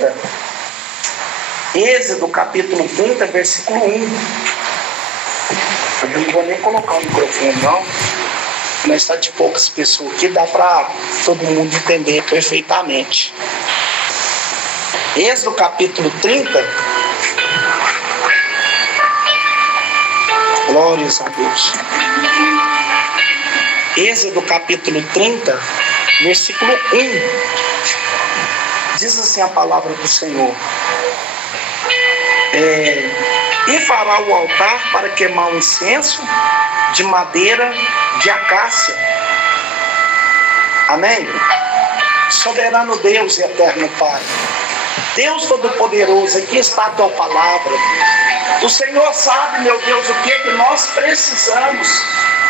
30. Êxodo capítulo 30, versículo 1. Eu não vou nem colocar o microfone não, mas está de poucas pessoas aqui, dá para todo mundo entender perfeitamente. Êxodo capítulo 30. Glórias a Deus. Êxodo capítulo 30, versículo 1. Diz assim a palavra do Senhor. E fará o altar para queimar o incenso de madeira de acácia. Amém? Soberano Deus e eterno Pai, Deus Todo-Poderoso, aqui está a tua palavra. O Senhor sabe, meu Deus, o que nós precisamos.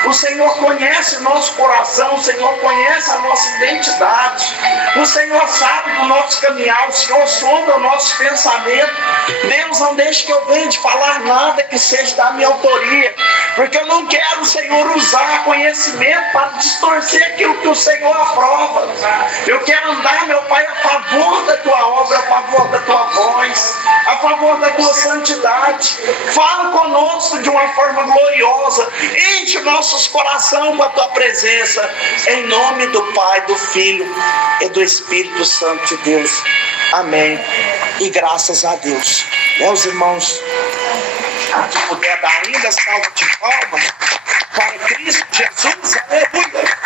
O Senhor conhece o nosso coração, o Senhor conhece a nossa identidade. O Senhor sabe do nosso caminhar, o Senhor sonda o nosso pensamento. Deus, não deixe que eu venha de falar nada que seja da minha autoria, porque eu não quero, Senhor, usar conhecimento para distorcer aquilo que o Senhor aprova. Eu quero andar, meu Pai, a favor da tua obra, a favor da tua voz, a favor da tua santidade. Fala conosco de uma forma gloriosa, enche o nossos corações com a tua presença, em nome do Pai, do Filho e do Espírito Santo de Deus. Amém. E graças a Deus. Os irmãos, que puder dar ainda salva de palmas para Cristo Jesus, aleluia.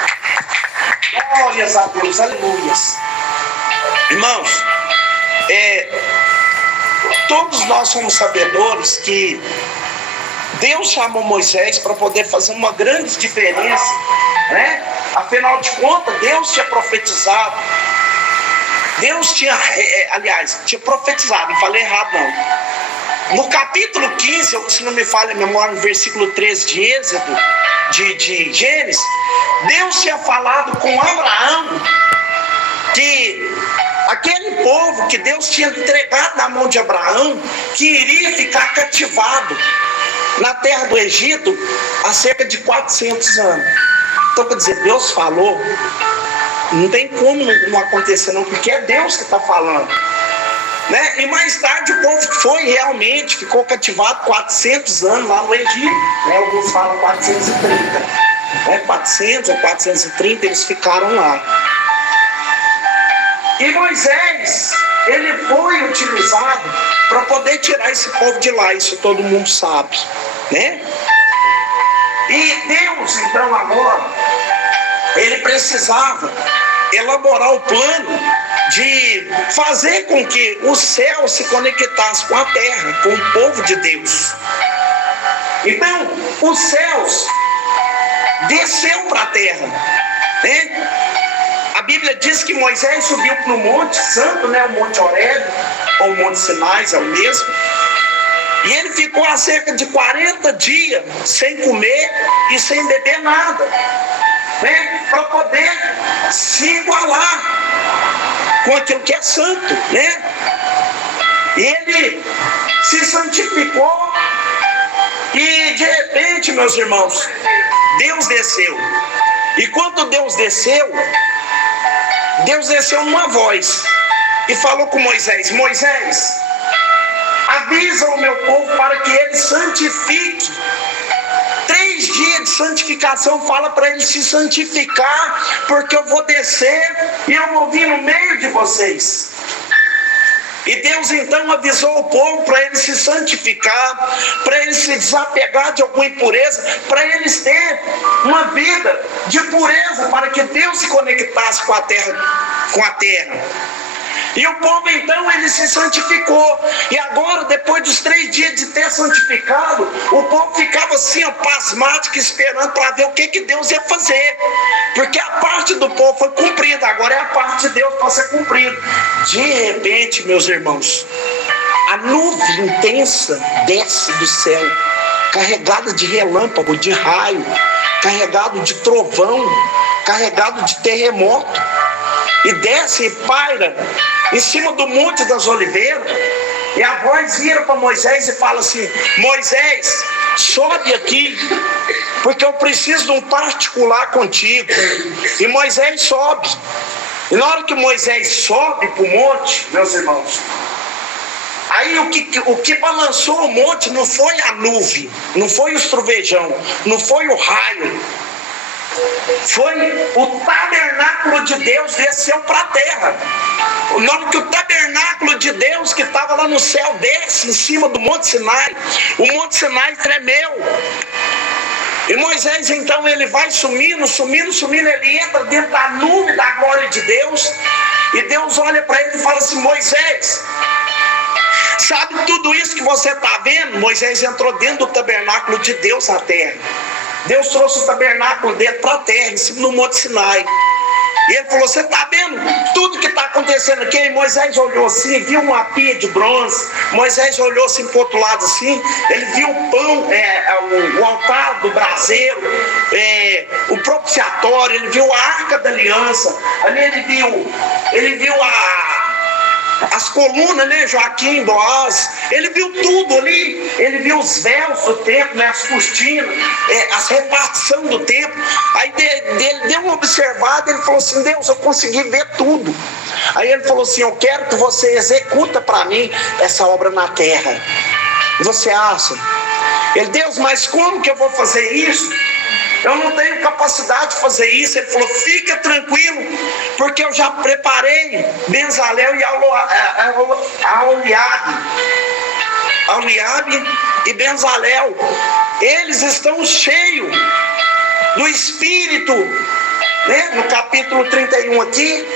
Glórias a Deus, aleluias. Irmãos, todos nós somos sabedores que Deus chamou Moisés para poder fazer uma grande diferença, né? Afinal de contas, Deus tinha profetizado. Deus tinha profetizado, não falei errado não. No capítulo 15, se não me falha a memória, no versículo 13 de Êxodo, de Gênesis, Deus tinha falado com Abraão que aquele povo que Deus tinha entregado na mão de Abraão, que iria ficar cativado na terra do Egito há cerca de 400 anos. Então, quer dizer, Deus falou, não tem como não acontecer não, porque é Deus que está falando, né? E mais tarde o povo ficou cativado 400 anos lá no Egito, né? Alguns falam 430, né? 400 ou 430 eles ficaram lá. E Moisés, ele foi utilizado para poder tirar esse povo de lá, isso todo mundo sabe, né? E Deus, então, agora, ele precisava elaborar o plano de fazer com que o céu se conectasse com a terra, com o povo de Deus. Então, os céus desceu para a terra, né? A Bíblia diz que Moisés subiu para o Monte Santo, né? O Monte Horebe, ou o Monte Sinai, é o mesmo. E ele ficou há cerca de 40 dias sem comer e sem beber nada, né? Para poder se igualar com aquilo que é santo, né? E ele se santificou e de repente, meus irmãos, Deus desceu. E quando Deus desceu numa voz e falou com Moisés: Moisés, avisa o meu povo para que ele santifique. 3 dias de santificação, fala para ele se santificar, porque eu vou descer e eu vou vir no meio de vocês. E Deus então avisou o povo para eles se santificar, para eles se desapegar de alguma impureza, para eles terem uma vida de pureza, para que Deus se conectasse com a terra. E o povo então, ele se santificou. E agora, depois dos 3 dias de ter santificado, o povo ficava assim, pasmático, esperando para ver o que Deus ia fazer. Porque a parte do povo foi cumprida, agora é a parte de Deus para ser cumprida. De repente, meus irmãos, a nuvem intensa desce do céu, carregada de relâmpago, de raio, carregado de trovão, carregado de terremoto. E desce e paira em cima do Monte das Oliveiras. E a voz vira para Moisés e fala assim: Moisés, sobe aqui, porque eu preciso de um particular contigo. E Moisés sobe. E na hora que Moisés sobe para o monte, meus irmãos, aí o que balançou o monte não foi a nuvem, não foi o trovejão, não foi o raio, foi o tabernáculo de Deus desceu para a terra. Na hora que o tabernáculo de Deus que estava lá no céu desce em cima do Monte Sinai, o Monte Sinai tremeu. E Moisés então ele vai sumindo, ele entra dentro da nuvem da glória de Deus. E Deus olha para ele e fala assim: Moisés, sabe tudo isso que você está vendo? Moisés entrou dentro do tabernáculo de Deus na terra. Deus trouxe o tabernáculo dentro para a terra, em cima do Monte Sinai. E ele falou: você está vendo tudo que está acontecendo aqui? E Moisés olhou assim, viu uma pia de bronze. Moisés olhou assim para o outro lado assim, ele viu o pão, o altar do braseiro, o propiciatório, ele viu a arca da aliança. Ali ele viu as colunas, né, Joaquim, Boaz, ele viu tudo ali, ele viu os véus do templo, né, as cortinas, as repartição do templo. Aí ele deu uma observada, ele falou assim: Deus, eu consegui ver tudo. Aí ele falou assim: eu quero que você executa para mim essa obra na terra. Você acha? Ele: Deus, mas como que eu vou fazer isso? Eu não tenho capacidade de fazer isso. Ele falou: fica tranquilo, porque eu já preparei Bezalel e Aholiabe e Bezalel. Eles estão cheios do Espírito, né? No capítulo 31 aqui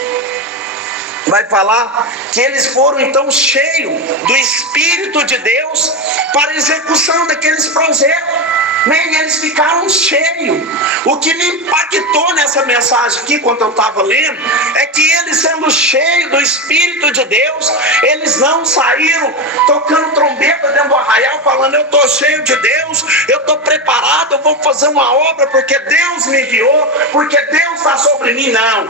vai falar que eles foram então cheios do Espírito de Deus para a execução daqueles projetos. E eles ficaram cheios. O que me impactou nessa mensagem aqui, quando eu estava lendo, é que eles, sendo cheios do Espírito de Deus, eles não saíram tocando trombeta dentro do arraial, falando: eu estou cheio de Deus, eu estou preparado, eu vou fazer uma obra porque Deus me enviou, porque Deus está sobre mim. Não.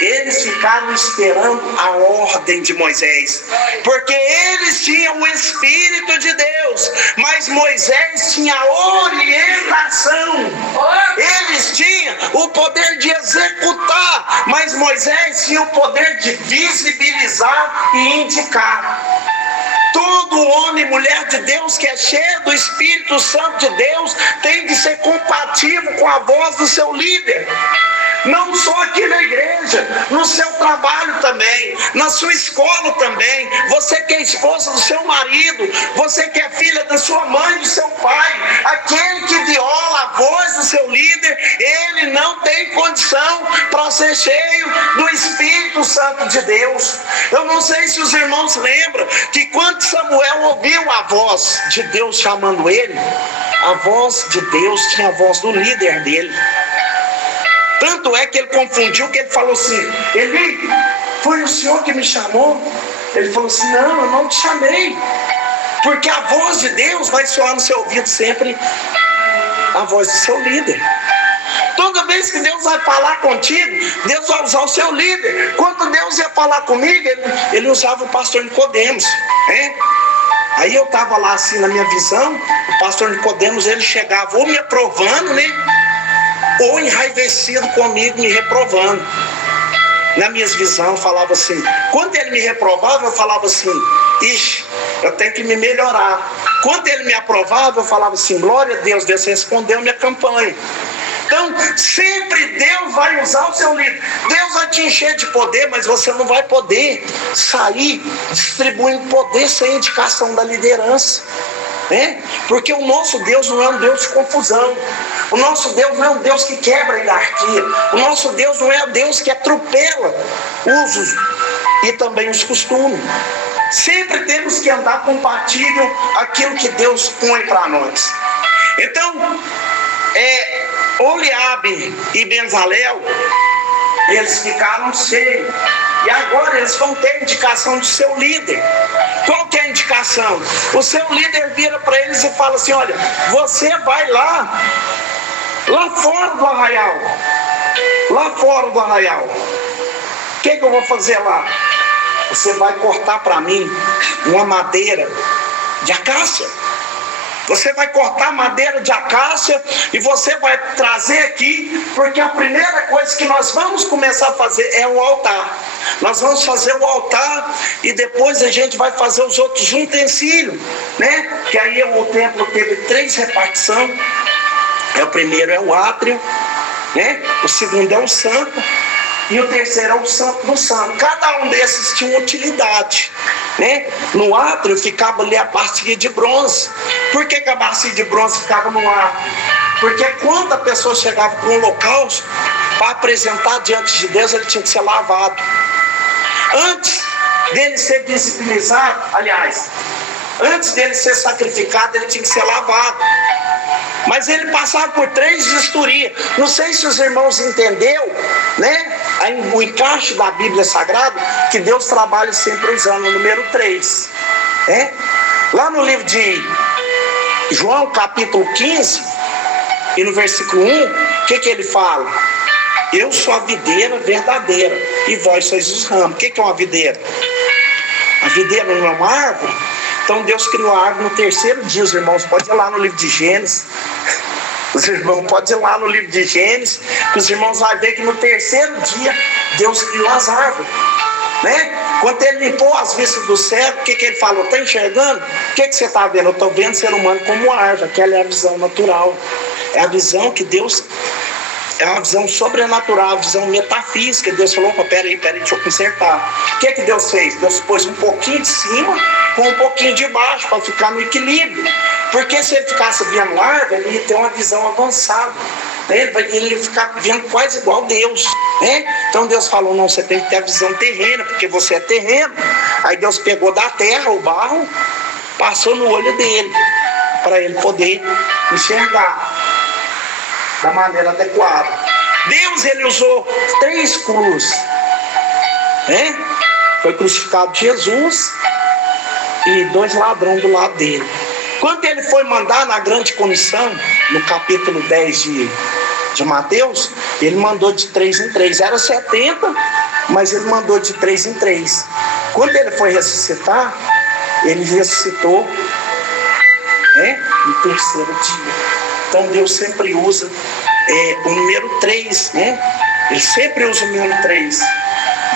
Eles ficaram esperando a ordem de Moisés, porque eles tinham o Espírito de Deus, mas Moisés tinha a orientação. Eles tinham o poder de executar, mas Moisés tinha o poder de visibilizar e indicar. Todo homem e mulher de Deus que é cheio do Espírito Santo de Deus tem que ser compatível com a voz do seu líder. Não só aqui na igreja, no seu trabalho também, na sua escola também. Você que é esposa do seu marido, você que é filha da sua mãe, do seu pai, aquele que viola a voz do seu líder, ele não tem condição para ser cheio do Espírito Santo de Deus. Eu não sei se os irmãos lembram que quando Samuel ouviu a voz de Deus chamando ele, a voz de Deus tinha a voz do líder dele. Tanto é que ele confundiu, que ele falou assim: Eli, foi o senhor que me chamou? Ele falou assim: não, eu não te chamei. Porque a voz de Deus vai soar no seu ouvido sempre, a voz do seu líder. Toda vez que Deus vai falar contigo, Deus vai usar o seu líder. Quando Deus ia falar comigo, ele usava o pastor Nicodemos, né? Aí eu estava lá assim na minha visão, o pastor Nicodemos, ele chegava ou me aprovando, né? Ou enraivecido comigo, me reprovando. Na minha visão, eu falava assim. Quando ele me reprovava, eu falava assim: ixi, eu tenho que me melhorar. Quando ele me aprovava, eu falava assim: glória a Deus, Deus respondeu minha campanha. Então, sempre Deus vai usar o seu líder. Deus vai te encher de poder, mas você não vai poder sair distribuindo poder sem indicação da liderança. Né? Porque o nosso Deus não é um Deus de confusão. O nosso Deus não é um Deus que quebra a hierarquia. O nosso Deus não é um Deus que atropela usos e também os costumes. Sempre temos que andar compatível aquilo que Deus põe para nós. Então, Aholiabe e Bezalel, eles ficaram cheios. E agora eles vão ter a indicação do seu líder. Qual que é a indicação? O seu líder vira para eles e fala assim: olha, você vai lá fora do arraial. Lá fora do arraial. O que eu vou fazer lá? Você vai cortar para mim uma madeira de acácia. Você vai cortar madeira de acácia e você vai trazer aqui, porque a primeira coisa que nós vamos começar a fazer é o altar. Nós vamos fazer o altar e depois a gente vai fazer os outros utensílios, né? Que aí o templo teve 3 repartições. O primeiro é o átrio, né? O segundo é o santo e o terceiro é o santo do santo. Cada um desses tinha uma utilidade, né? No átrio ficava ali a bacia de bronze. Por que a bacia de bronze ficava no átrio? Porque quando a pessoa chegava para um holocausto, para apresentar diante de Deus, ele tinha que ser lavado. Antes dele ser visibilizado, antes dele ser sacrificado, ele tinha que ser lavado. Mas ele passava por 3 vistorias. Não sei se os irmãos entenderam, né? O encaixe da Bíblia Sagrada, que Deus trabalha sempre usando o número 3. Né? Lá no livro de João, capítulo 15, e no versículo 1, o que ele fala? Eu sou a videira verdadeira, e vós sois os ramos. O que é uma videira? A videira não é uma árvore? Então Deus criou a árvore no 3º dia. Os irmãos podem ir lá no livro de Gênesis. Os irmãos podem ir lá no livro de Gênesis, que os irmãos vão ver que no 3º dia Deus criou as árvores, né? Quando ele limpou as vistas do céu, o que ele falou? Está enxergando? O que você está vendo? Eu estou vendo o ser humano como árvore. Aquela é a visão natural. É a visão que Deus... É uma visão sobrenatural, visão metafísica. Deus falou, peraí, deixa eu consertar. O que Deus fez? Deus pôs um pouquinho de cima com um pouquinho de baixo, para ficar no equilíbrio. Porque se ele ficasse vendo árvore, ele ia ter uma visão avançada. Ele ia ficar vendo quase igual Deus. Né? Então Deus falou, não, você tem que ter a visão terrena, porque você é terreno. Aí Deus pegou da terra o barro, passou no olho dele, para ele poder enxergar da maneira adequada. Deus, ele usou 3 cruzes, né? Foi crucificado Jesus e 2 ladrões do lado dele. Quando ele foi mandar na grande comissão, no capítulo 10 de Mateus, ele mandou de 3 em 3. Era 70, mas ele mandou de 3 em 3. Quando ele foi ressuscitar, ele ressuscitou, né, no 3º dia. Então Deus sempre usa o número 3, né? Ele sempre usa o número 3.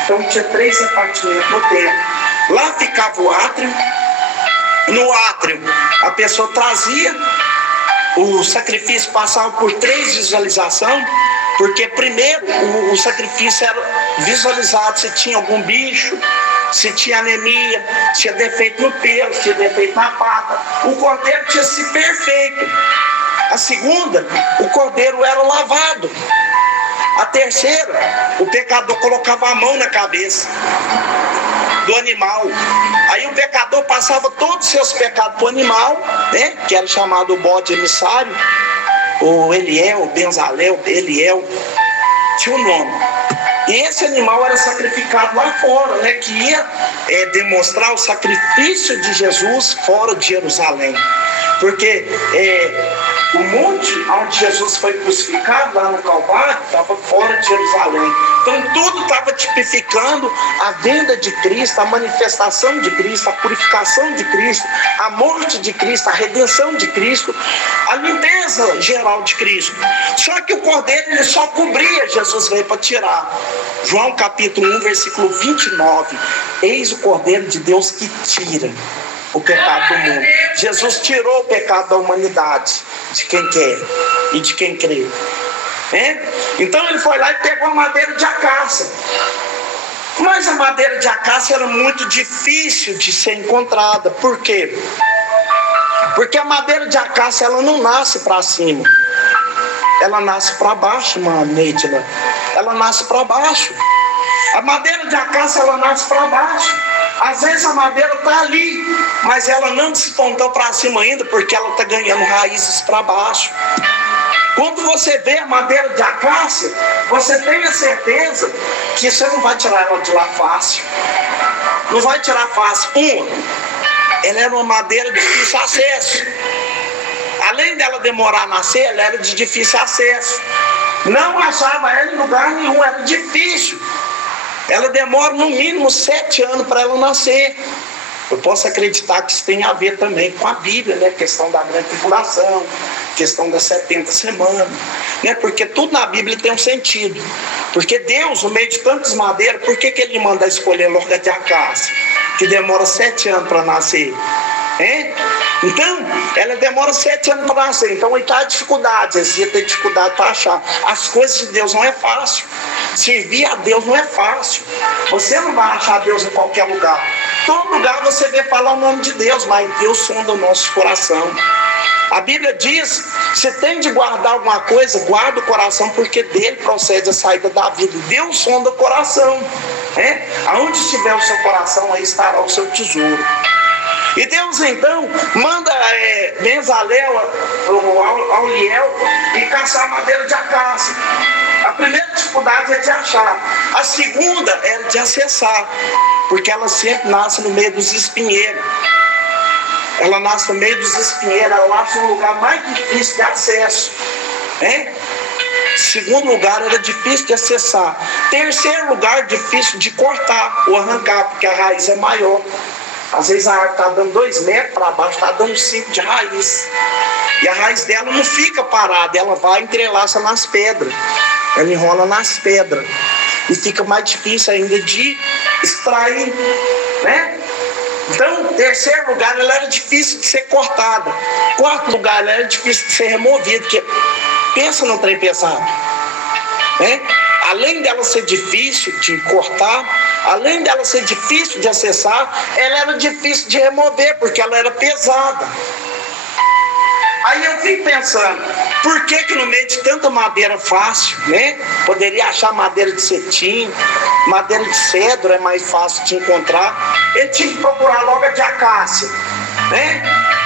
Então tinha 3 repartimentos no templo. Lá ficava o átrio. No átrio a pessoa trazia, o sacrifício passava por 3 visualizações, porque primeiro o sacrifício era visualizado se tinha algum bicho, se tinha anemia, se tinha defeito no pelo, se tinha defeito na pata. O cordeiro tinha sido perfeito. A segunda, o cordeiro era lavado. A terceira, o pecador colocava a mão na cabeça do animal. Aí o pecador passava todos os seus pecados para o animal, né? Que era chamado o bode emissário, o Eliel, o Benzalel, Eliel, tinha um nome. E esse animal era sacrificado lá fora, né? Que ia demonstrar o sacrifício de Jesus fora de Jerusalém. Porque o monte onde Jesus foi crucificado, lá no Calvário, estava fora de Jerusalém. Então tudo estava tipificando a vinda de Cristo, a manifestação de Cristo, a purificação de Cristo, a morte de Cristo, a redenção de Cristo, a limpeza geral de Cristo. Só que o cordeiro, ele só cobria, Jesus veio para tirar. João capítulo 1, versículo 29. Eis o cordeiro de Deus que tira o pecado do mundo. Jesus tirou o pecado da humanidade, de quem quer e de quem crê. Então ele foi lá e pegou a madeira de acácia. Mas a madeira de acácia era muito difícil de ser encontrada. Por quê? Porque a madeira de acácia, ela não nasce para cima. Ela nasce para baixo, Neidila. Ela nasce para baixo. A madeira de acácia, ela nasce para baixo. Às vezes a madeira está ali, mas ela não despontou para cima ainda, porque ela está ganhando raízes para baixo. Quando você vê a madeira de acácia, você tem a certeza que você não vai tirar ela de lá fácil. Não vai tirar fácil. Ela era uma madeira de difícil acesso. Além dela demorar a nascer, ela era de difícil acesso. Não achava ela em lugar nenhum, era difícil. Ela demora no mínimo 7 anos para ela nascer. Eu posso acreditar que isso tem a ver também com a Bíblia, né? Questão da grande tribulação, questão das 70 semanas, né? Porque tudo na Bíblia tem um sentido. Porque Deus, no meio de tantas madeiras, por que Ele manda escolher lorga de acácia, que demora 7 anos para nascer? Então, ela demora 7 anos para nascer. Então, aí está a dificuldade. Às vezes tem dificuldade para achar. As coisas de Deus não é fácil. Servir a Deus não é fácil. Você não vai achar Deus em qualquer lugar. Todo lugar você vê falar o nome de Deus, mas Deus sonda o nosso coração. A Bíblia diz: se tem de guardar alguma coisa, guarda o coração, porque dele procede a saída da vida. Deus sonda o coração. Aonde estiver o seu coração, aí estará o seu tesouro. E Deus então manda Bezalel, Aoliel, e caçar madeira de acácia. A primeira dificuldade é de achar. A segunda era de acessar, porque ela sempre nasce no meio dos espinheiros. Ela nasce no meio dos espinheiros, ela nasce num lugar mais difícil de acesso. Segundo lugar, era difícil de acessar. Terceiro lugar, difícil de cortar ou arrancar, porque a raiz é maior. Às vezes a árvore está dando 2 metros para baixo, está dando 5 de raiz. E a raiz dela não fica parada, ela vai e entrelaça nas pedras. Ela enrola nas pedras. E fica mais difícil ainda de extrair, né? Então, terceiro lugar, ela era difícil de ser cortada. Quarto lugar, ela era difícil de ser removida, porque pensa no trem pesado, né? Além dela ser difícil de cortar, além dela ser difícil de acessar, ela era difícil de remover, porque ela era pesada. Aí eu fico pensando, por que no meio de tanta madeira fácil, né? Poderia achar madeira de cetim, madeira de cedro é mais fácil de encontrar. Ele tinha que procurar logo a de acácia, né?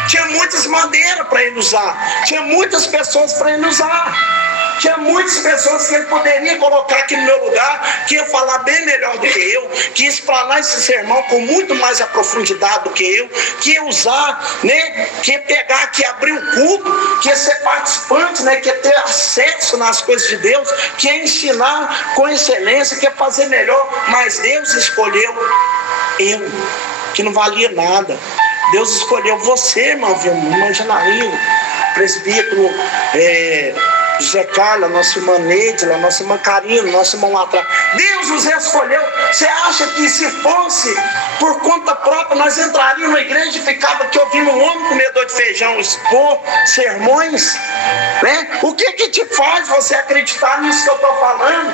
Tinha muitas madeiras para ele usar, tinha muitas pessoas para ele usar. Tinha muitas pessoas que ele poderia colocar aqui no meu lugar, que ia falar bem melhor do que eu, que ia explanar esse sermão com muito mais a profundidade do que eu, que ia usar, né, que ia pegar, que ia abrir o culto, que ia ser participante, né, que ia ter acesso nas coisas de Deus, que ia ensinar com excelência, que ia fazer melhor. Mas Deus escolheu eu, que não valia nada. Deus escolheu você, irmão Janaína, presbítero, José Carlos, nossa irmã Neidla, nossa irmã Karina, nosso irmão lá atrás. Deus nos escolheu. Você acha que se fosse por conta própria, nós entraríamos na igreja e ficava aqui ouvindo um homem comedor de feijão expor sermões? Né? O que te faz você acreditar nisso que eu estou falando?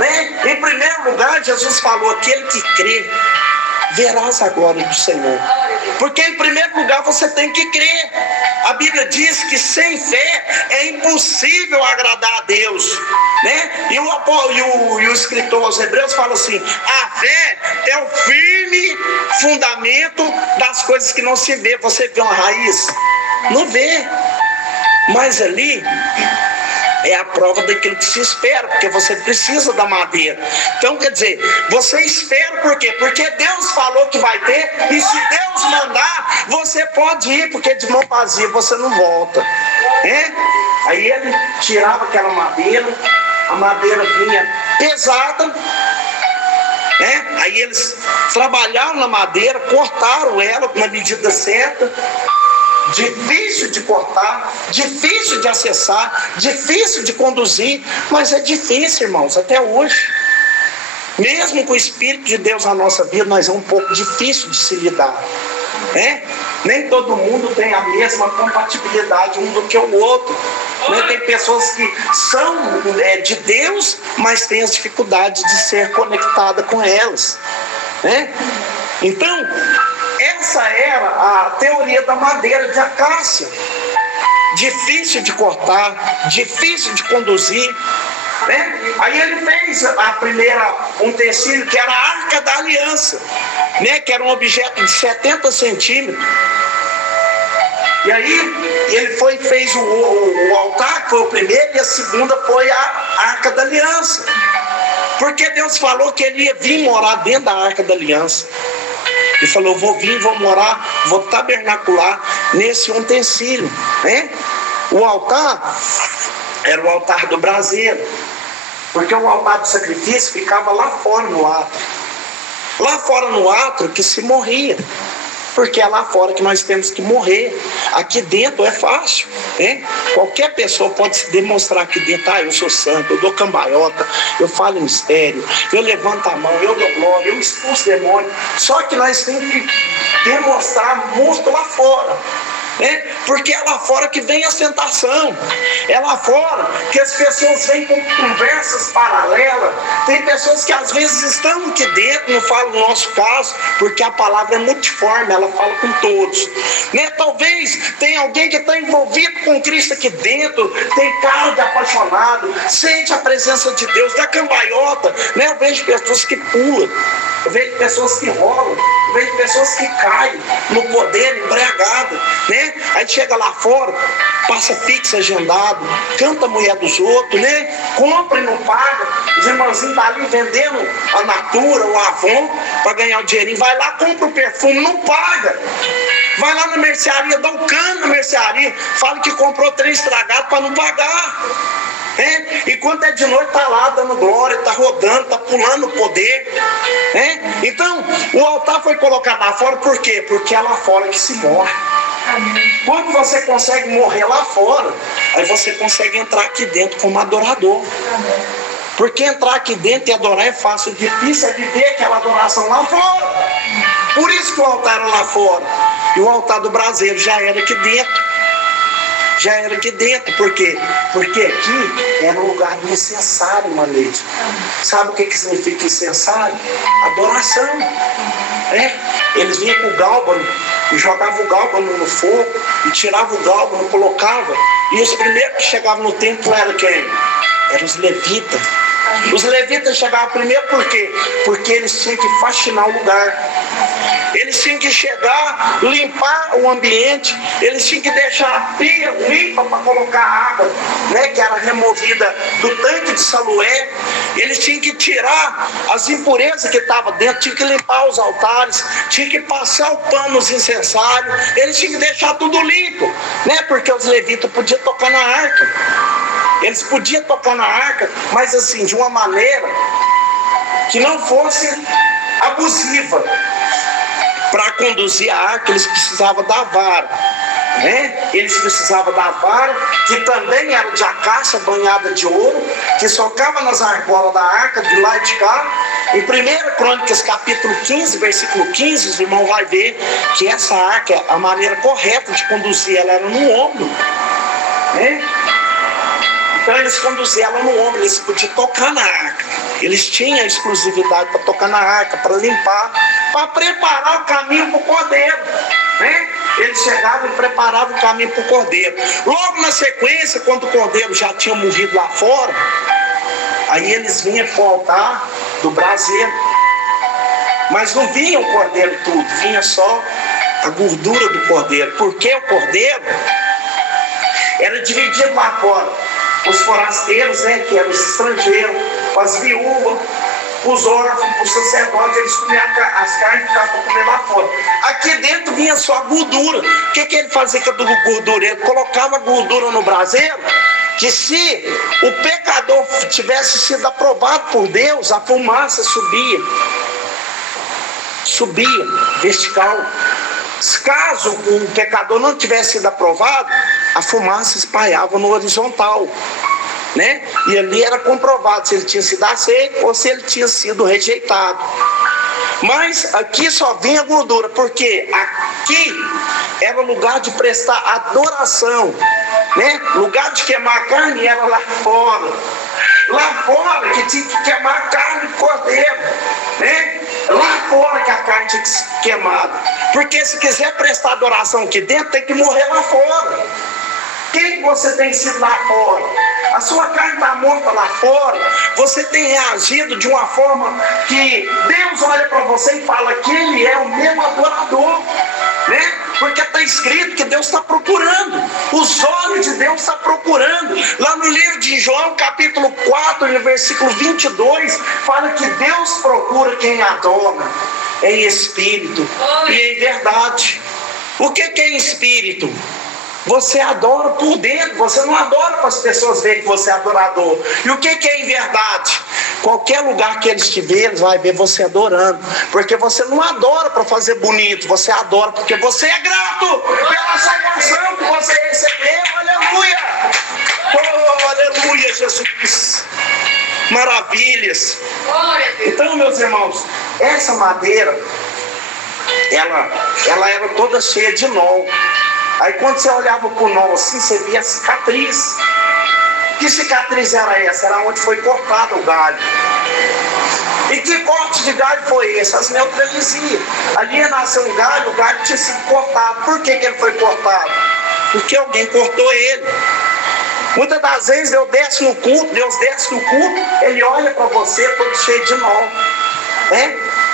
Né? Em primeiro lugar, Jesus falou: aquele que crê, verás a glória do Senhor. Porque em primeiro lugar você tem que crer. A Bíblia diz que sem fé é impossível agradar a Deus, né? E o escritor aos Hebreus fala assim: a fé é o firme fundamento das coisas que não se vê. Você vê uma raiz? Não vê. Mas ali é a prova daquilo que se espera, porque você precisa da madeira. Então, quer dizer, você espera por quê? Porque Deus falou que vai ter, e se Deus mandar, você pode ir, porque de mão vazia você não volta. Aí ele tirava aquela madeira, a madeira vinha pesada, aí eles trabalharam na madeira, cortaram ela na medida certa. Difícil de cortar, difícil de acessar, difícil de conduzir, mas é difícil, irmãos, até hoje. Mesmo com o Espírito de Deus na nossa vida, nós é um pouco difícil de se lidar. Nem todo mundo tem a mesma compatibilidade um do que o outro. Tem pessoas que são de Deus, mas têm as dificuldades de ser conectada com elas. Então, essa era a teoria da madeira de acácia. Difícil de cortar, difícil de conduzir. Aí ele fez a primeira utensílio, que era a Arca da Aliança, que era um objeto de 70 centímetros. E aí ele fez o altar, que foi o primeiro, e a segunda foi a Arca da Aliança. Porque Deus falou que ele ia vir morar dentro da Arca da Aliança. Ele falou: vou vir, vou morar, vou tabernacular nesse utensílio. O altar era o altar do braseiro, porque o altar do sacrifício ficava lá fora no átrio. Lá fora no átrio que se morria, porque é lá fora que nós temos que morrer. Aqui dentro é fácil, né? Qualquer pessoa pode se demonstrar aqui dentro: eu sou santo, eu dou cambalhota, eu falo em mistério, eu levanto a mão, eu dou glória, eu expulso demônio. Só que nós temos que demonstrar muito lá fora, né? Porque é lá fora que vem a tentação, é lá fora que as pessoas vêm com conversas paralelas. Tem pessoas que às vezes estão aqui dentro, não falam no nosso caso, porque a palavra é multiforme, ela fala com todos, né? Talvez tenha alguém que está envolvido com Cristo aqui dentro, tem cara de apaixonado, sente a presença de Deus, dá cambalhota, né? Eu vejo pessoas que pulam, eu vejo pessoas que rolam, eu vejo pessoas que caem no poder, embriagada, né? Aí chega lá fora, passa Pix agendado, canta a mulher dos outros, né? Compra e não paga. Os irmãozinhos estão ali vendendo a Natura, o Avon, para ganhar o dinheirinho. Vai lá, compra o perfume, não paga. Vai lá na mercearia, dá um cano na mercearia, fala que comprou 3 estragados para não pagar. E quando é de noite está lá dando glória, está rodando, está pulando o poder. Então o altar foi colocado lá fora, por quê? Porque é lá fora que se morre. Quando você consegue morrer lá fora, aí você consegue entrar aqui dentro como adorador. Porque entrar aqui dentro e adorar é fácil, o difícil é viver aquela adoração lá fora. Por isso que o altar era lá fora, e o altar do braseiro já era aqui dentro. Já era aqui dentro. Por quê? Porque aqui era um lugar do incensário, manejo. Sabe o que significa incensário? Adoração. Eles vinham com o gálbano e jogavam o gálbano no fogo e tiravam o gálbano, colocavam. E os primeiros que chegavam no templo eram quem? Eram os levitas. Os levitas chegavam primeiro por quê? Porque eles tinham que faxinar o lugar. Eles tinham que chegar, limpar o ambiente, eles tinham que deixar a pia limpa para colocar água, né, que era removida do tanque de Siloé. Eles tinham que tirar as impurezas que estavam dentro, tinham que limpar os altares, tinham que passar o pano nos incensários, eles tinham que deixar tudo limpo, né, porque os levitas podiam tocar na arca. Eles podiam tocar na arca, mas assim, de uma maneira que não fosse abusiva. Para conduzir a arca, eles precisavam da vara, né? Eles precisavam da vara, que também era de acácia banhada de ouro, que socava nas argolas da arca, de lá e de cá. Em 1 Crônicas, capítulo 15, versículo 15, os irmãos vão ver que essa arca, a maneira correta de conduzir ela era no ombro, né? Então eles conduziam ela no ombro, eles podiam tocar na arca. Eles tinham a exclusividade para tocar na arca, para limpar, para preparar o caminho para o cordeiro, né? Eles chegavam e preparavam o caminho para o cordeiro. Logo na sequência, quando o cordeiro já tinha morrido lá fora, aí eles vinham para o altar do braseiro. Mas não vinha o cordeiro tudo, vinha só a gordura do cordeiro. Porque o cordeiro era dividido lá fora. Os forasteiros, né, que eram os estrangeiros, as viúvas, os órfãos, os sacerdotes, eles comiam as carnes para comer lá fora. Aqui dentro vinha só a gordura. O que ele fazia com a gordura? Ele colocava a gordura no braseiro, que se o pecador tivesse sido aprovado por Deus, a fumaça subia, vertical. Caso o pecador não tivesse sido aprovado, a fumaça espalhava no horizontal, né? E ali era comprovado se ele tinha sido aceito ou se ele tinha sido rejeitado. Mas aqui só vinha gordura, porque aqui era o lugar de prestar adoração, né? Lugar de queimar carne era lá fora. Lá fora que tinha que queimar carne de cordeiro, né? Lá fora que a carne tinha que ser queimada. Porque se quiser prestar adoração aqui dentro, tem que morrer lá fora. Quem você tem sido lá fora? A sua carne está morta lá fora. Você tem reagido de uma forma que Deus olha para você e fala que Ele é o mesmo adorador, né? Porque está escrito que Deus está procurando. Os olhos de Deus estão procurando. Lá no livro de João, capítulo 4, no versículo 22, fala que Deus procura quem adora em espírito e em verdade. O que é em espírito? Você adora por dentro, você não adora para as pessoas verem que você é adorador. E o que é em verdade? Qualquer lugar que eles estiverem, eles vão ver você adorando. Porque você não adora para fazer bonito, você adora porque você é grato pela salvação que você recebeu. Aleluia! Oh, aleluia, Jesus! Maravilhas! Então, meus irmãos, essa madeira, ela era toda cheia de nó. Aí quando você olhava para o nó assim, você via a cicatriz. Que cicatriz era essa? Era onde foi cortado o galho. E que corte de galho foi esse? As neutralizias. Ali ia nascer um galho, o galho tinha sido cortado. Por que ele foi cortado? Porque alguém cortou ele. Muitas das vezes Deus desce no culto, Ele olha para você todo cheio de nó.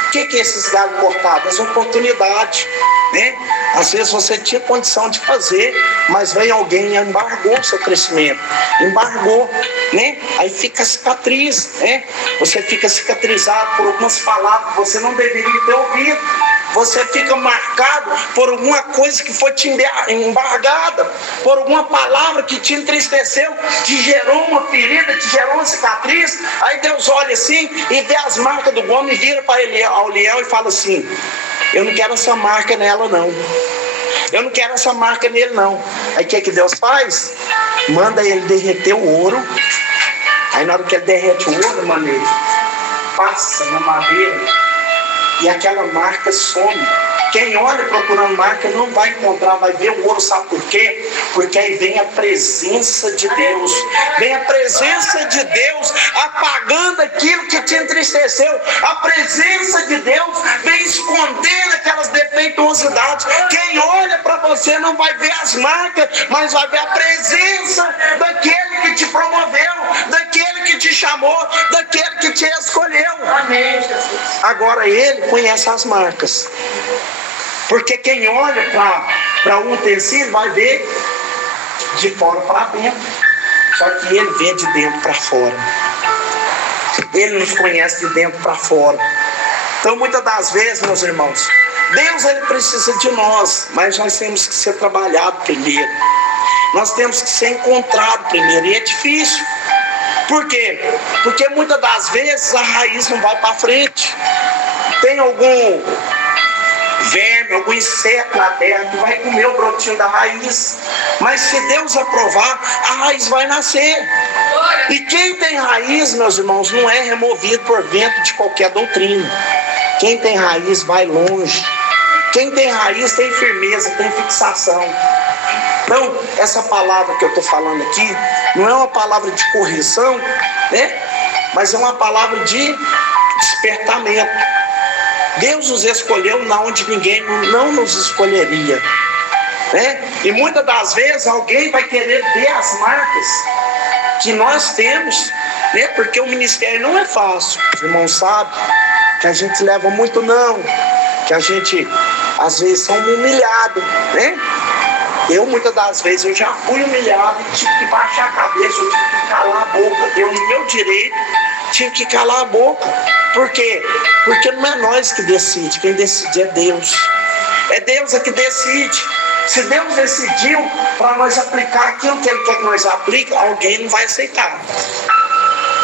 O que é esses galhos cortados? As oportunidades. Às vezes você tinha condição de fazer, mas veio alguém e embargou o seu crescimento. Embargou, Aí fica a cicatriz, Você fica cicatrizado por algumas palavras que você não deveria ter ouvido. Você fica marcado por alguma coisa que foi te embargada, por alguma palavra que te entristeceu, te gerou uma ferida, te gerou uma cicatriz. Aí Deus olha assim e vê as marcas do homem e vira para Eliel e fala assim: eu não quero essa marca nela não. Eu não quero essa marca nele não. Aí o que Deus faz? Manda ele derreter o ouro. Aí na hora que ele derrete o ouro, mano, ele passa na madeira e aquela marca some. Quem olha procurando marca não vai encontrar, vai ver o ouro. Sabe por quê? Porque aí vem a presença de Deus. Vem a presença de Deus apagando aquilo que te entristeceu. A presença de Deus vem escondendo aquelas defeituosidades. Quem olha para você não vai ver as marcas, mas vai ver a presença daquele que te promoveu, daquele que te chamou, daquele que te escolheu. Amém, Jesus. Agora ele conhece as marcas. Porque quem olha para um utensílio vai ver de fora para dentro. Só que ele vê de dentro para fora. Ele nos conhece de dentro para fora. Então muitas das vezes, meus irmãos, Deus ele precisa de nós, mas nós temos que ser trabalhados primeiro. Nós temos que ser encontrados primeiro. E é difícil. Por quê? Porque muitas das vezes a raiz não vai para frente. Tem algum verme, algum inseto na terra que vai comer o brotinho da raiz. Mas se Deus aprovar, a raiz vai nascer. E quem tem raiz, meus irmãos, não é removido por vento de qualquer doutrina. Quem tem raiz vai longe. Quem tem raiz tem firmeza, tem fixação. Então, essa palavra que eu estou falando aqui não é uma palavra de correção, mas é uma palavra de despertamento. Deus nos escolheu na onde ninguém não nos escolheria, E muitas das vezes alguém vai querer ver as marcas que nós temos, Porque o ministério não é fácil. Os irmãos sabem que a gente leva muito não, que a gente às vezes somos humilhados, Eu muitas das vezes eu já fui humilhado e tive que baixar a cabeça, eu tive que calar a boca. Eu no meu direito tive que calar a boca. Por quê? Porque não é nós que decide, quem decide é Deus. É Deus que decide. Se Deus decidiu para nós aplicar aquilo que Ele quer que nós apliquemos, alguém não vai aceitar.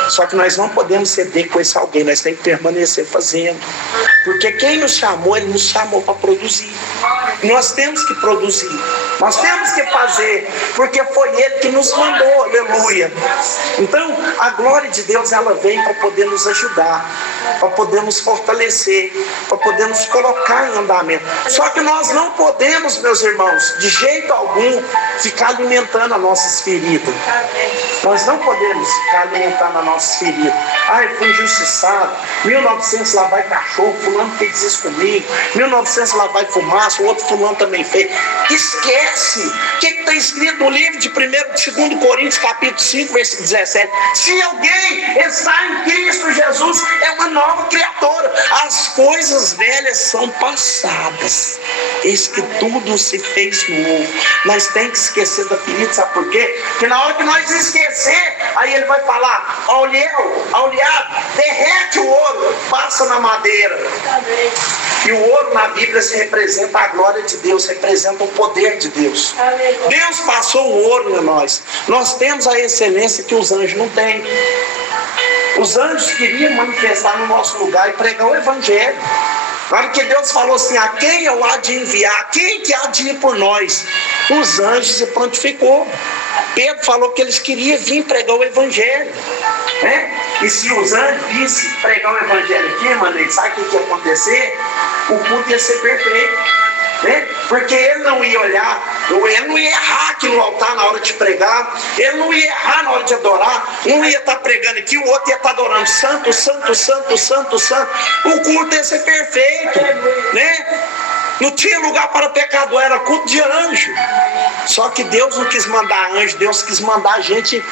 Só que nós não podemos ceder com esse alguém, nós temos que permanecer fazendo. Porque quem nos chamou, Ele nos chamou para produzir. Nós temos que produzir, nós temos que fazer, porque foi Ele que nos mandou, aleluia. Então, a glória de Deus, ela vem para poder nos ajudar, para poder nos fortalecer, para poder nos colocar em andamento. Só que nós não podemos, meus irmãos, de jeito algum, ficar alimentando as nossas feridas. Nós não podemos ficar alimentando as nossas feridas. Ai, fui injustiçado, 1900 lá vai cachorro, fulano fez isso comigo, 1900 lá vai fumaça, o outro fulano também fez. Esquece. O que está escrito no livro de 2 Coríntios, capítulo 5, versículo 17? Se alguém está em Cristo Jesus, é uma nova criatura. As coisas velhas são passadas. Eis que tudo se fez novo. Nós temos que esquecer da ferida, sabe por quê? Porque na hora que nós esquecer, aí ele vai falar: Auliado, derrete o ouro, passa na madeira. E o ouro na Bíblia se representa a glória de Deus, representa o poder de Deus. Deus passou o ouro em nós. Nós temos a excelência que os anjos não têm. Os anjos queriam manifestar no nosso lugar e pregar o evangelho. Na hora que Deus falou assim, a quem eu há de enviar? Quem que há de ir por nós? Os anjos, se prontificou. Pedro falou que eles queriam vir pregar o evangelho, né? E se os anjos vissem pregar o evangelho aqui, mano, sabe o que ia acontecer? O culto ia ser perfeito, né? Porque ele não ia olhar, ele não ia errar aqui no altar na hora de pregar, ele não ia errar na hora de adorar, um ia estar pregando aqui, o outro ia estar adorando, santo, santo, santo, santo, santo. O culto ia ser perfeito, né? Não tinha lugar para pecador, era culto de anjo. Só que Deus não quis mandar anjo, Deus quis mandar gente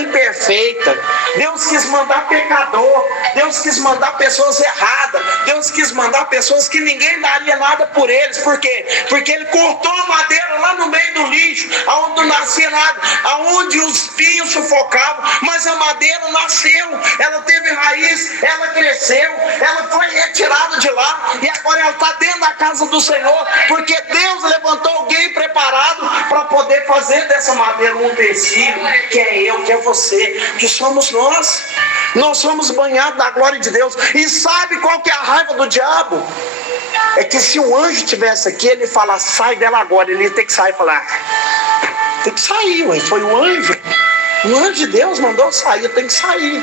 imperfeita. Deus quis mandar pecador, Deus quis mandar pessoas erradas, Deus quis mandar pessoas que ninguém daria nada por eles. Por quê? Porque ele cortou a madeira lá no meio do lixo, aonde não nascia nada, aonde os pinhos sufocavam, mas a madeira nasceu, ela teve raiz, ela cresceu, ela foi retirada de lá e agora ela está dentro da casa do Senhor, porque Deus levantou alguém preparado para poder fazer dessa madeira um utensílio, que é eu, que é você, que somos nós. Nós somos banhados da glória de Deus. E sabe qual que é a raiva do diabo? É que se o anjo estivesse aqui, ele fala, sai dela agora, ele ia ter que sair e falar, tem que sair, ué. Foi o anjo de Deus mandou sair, tem que sair.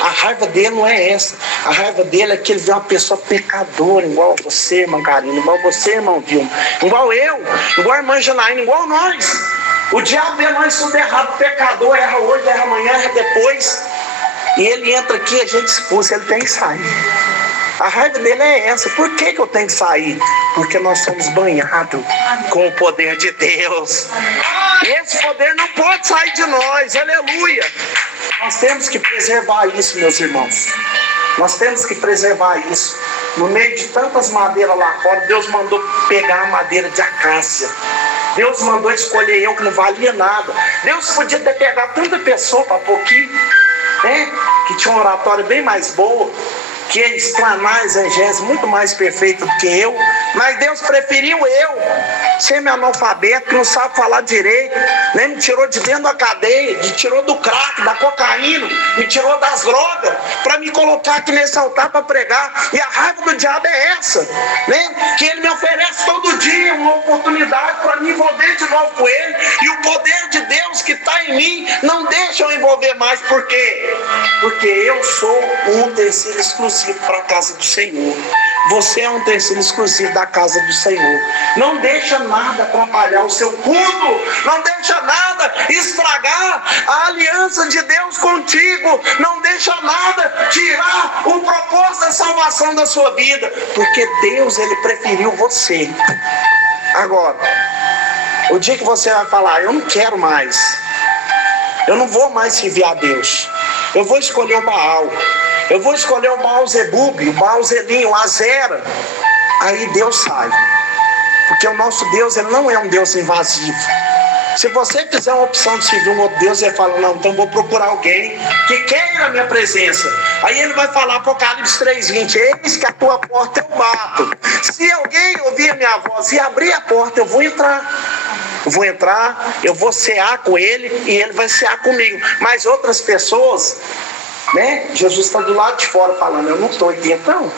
A raiva dele não é essa. A raiva dele é que ele vê uma pessoa pecadora, igual a você, irmã Karina, igual você, irmão Vilma, igual eu, igual a irmã Janaína, igual nós. O diabo vê nós tudo errado, pecador, erra hoje, erra amanhã, erra depois, e ele entra aqui e a gente expulsa, ele tem que sair. A raiva dele é essa. Por que eu tenho que sair? Porque nós somos banhados com o poder de Deus. Esse poder não pode sair de nós, aleluia. Nós temos que preservar isso, meus irmãos. Nós temos que preservar isso. No meio de tantas madeiras lá fora, Deus mandou pegar a madeira de acácia. Deus mandou escolher eu que não valia nada. Deus podia ter pegado tanta pessoa para pôr aqui, né? Que tinha uma oratória bem mais boa, que ia explanar exegese muito mais perfeito do que eu, mas Deus preferiu eu, semi-analfabeto, que não sabe falar direito, né? Me tirou de dentro da cadeia, me tirou do crack, da cocaína, me tirou das drogas, para me colocar aqui nesse altar para pregar. E a raiva do diabo é essa, né? Que ele me oferece todo dia uma oportunidade para me envolver de novo com ele, e o poder de Deus que está em mim não deixa eu envolver mais. Por quê? Porque eu sou um utensílio exclusivo para a casa do Senhor. Você é um utensílio exclusivo da casa do Senhor. Não deixa nada atrapalhar o seu culto, não deixa nada estragar a aliança de Deus contigo, não deixa nada tirar o propósito da salvação da sua vida, porque Deus, ele preferiu você. Agora, o dia que você vai falar, eu não quero mais, eu não vou mais servir a Deus, eu vou escolher o Baal, eu vou escolher o Baal Zebub, o Baal Zelim, o Azera, aí Deus sai. Porque o nosso Deus, ele não é um Deus invasivo. Se você fizer uma opção de servir um outro Deus, ele fala, não, então vou procurar alguém que queira a minha presença. Aí ele vai falar, Apocalipse 3:20, eis que a tua porta eu bato. Se alguém ouvir a minha voz e abrir a porta, eu vou entrar. Eu vou cear com ele e ele vai cear comigo. Mas outras pessoas, né? Jesus está do lado de fora falando, eu não estou aqui então.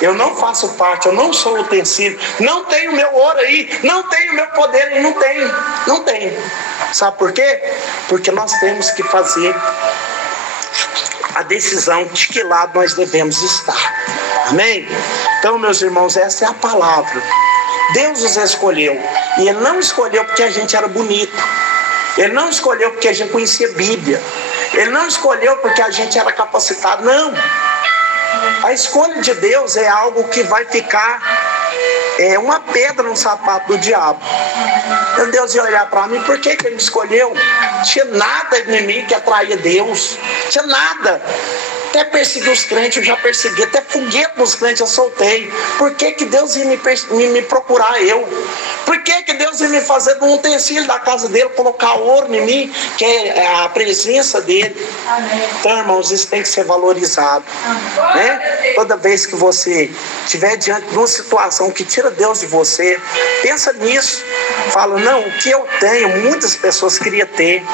Eu não faço parte, eu não sou utensílio, não tenho meu ouro aí, não tenho meu poder aí, não tenho. Sabe por quê? Porque nós temos que fazer a decisão de que lado nós devemos estar. Amém? Então, meus irmãos, essa é a palavra. Deus nos escolheu, e Ele não escolheu porque a gente era bonito, Ele não escolheu porque a gente conhecia a Bíblia, Ele não escolheu porque a gente era capacitado, não. A escolha de Deus é algo que vai ficar uma pedra no sapato do diabo. Então Deus ia olhar para mim, por que Ele me escolheu? Não tinha nada em mim que atraía Deus, não tinha nada. Até perseguir os crentes eu já persegui, até foguete nos crentes eu soltei. Por que Deus ia me procurar eu? Por que Deus ia me fazer de um utensílio da casa dele, colocar ouro em mim, que é a presença dele? Amém. Então, irmãos, isso tem que ser valorizado, né? Toda vez que você estiver diante de uma situação que tira Deus de você, pensa nisso. Fala, não, o que eu tenho, muitas pessoas queriam ter.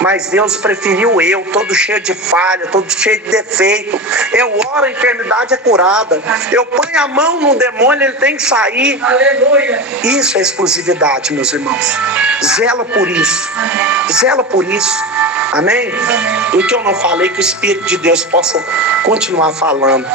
Mas Deus preferiu eu, todo cheio de falha, todo cheio de defeito. Eu oro, a enfermidade é curada. Eu ponho a mão no demônio, ele tem que sair. Aleluia. Isso é exclusividade, meus irmãos. Zela por isso. Zela por isso. Amém? O que eu não falei, que o Espírito de Deus possa continuar falando.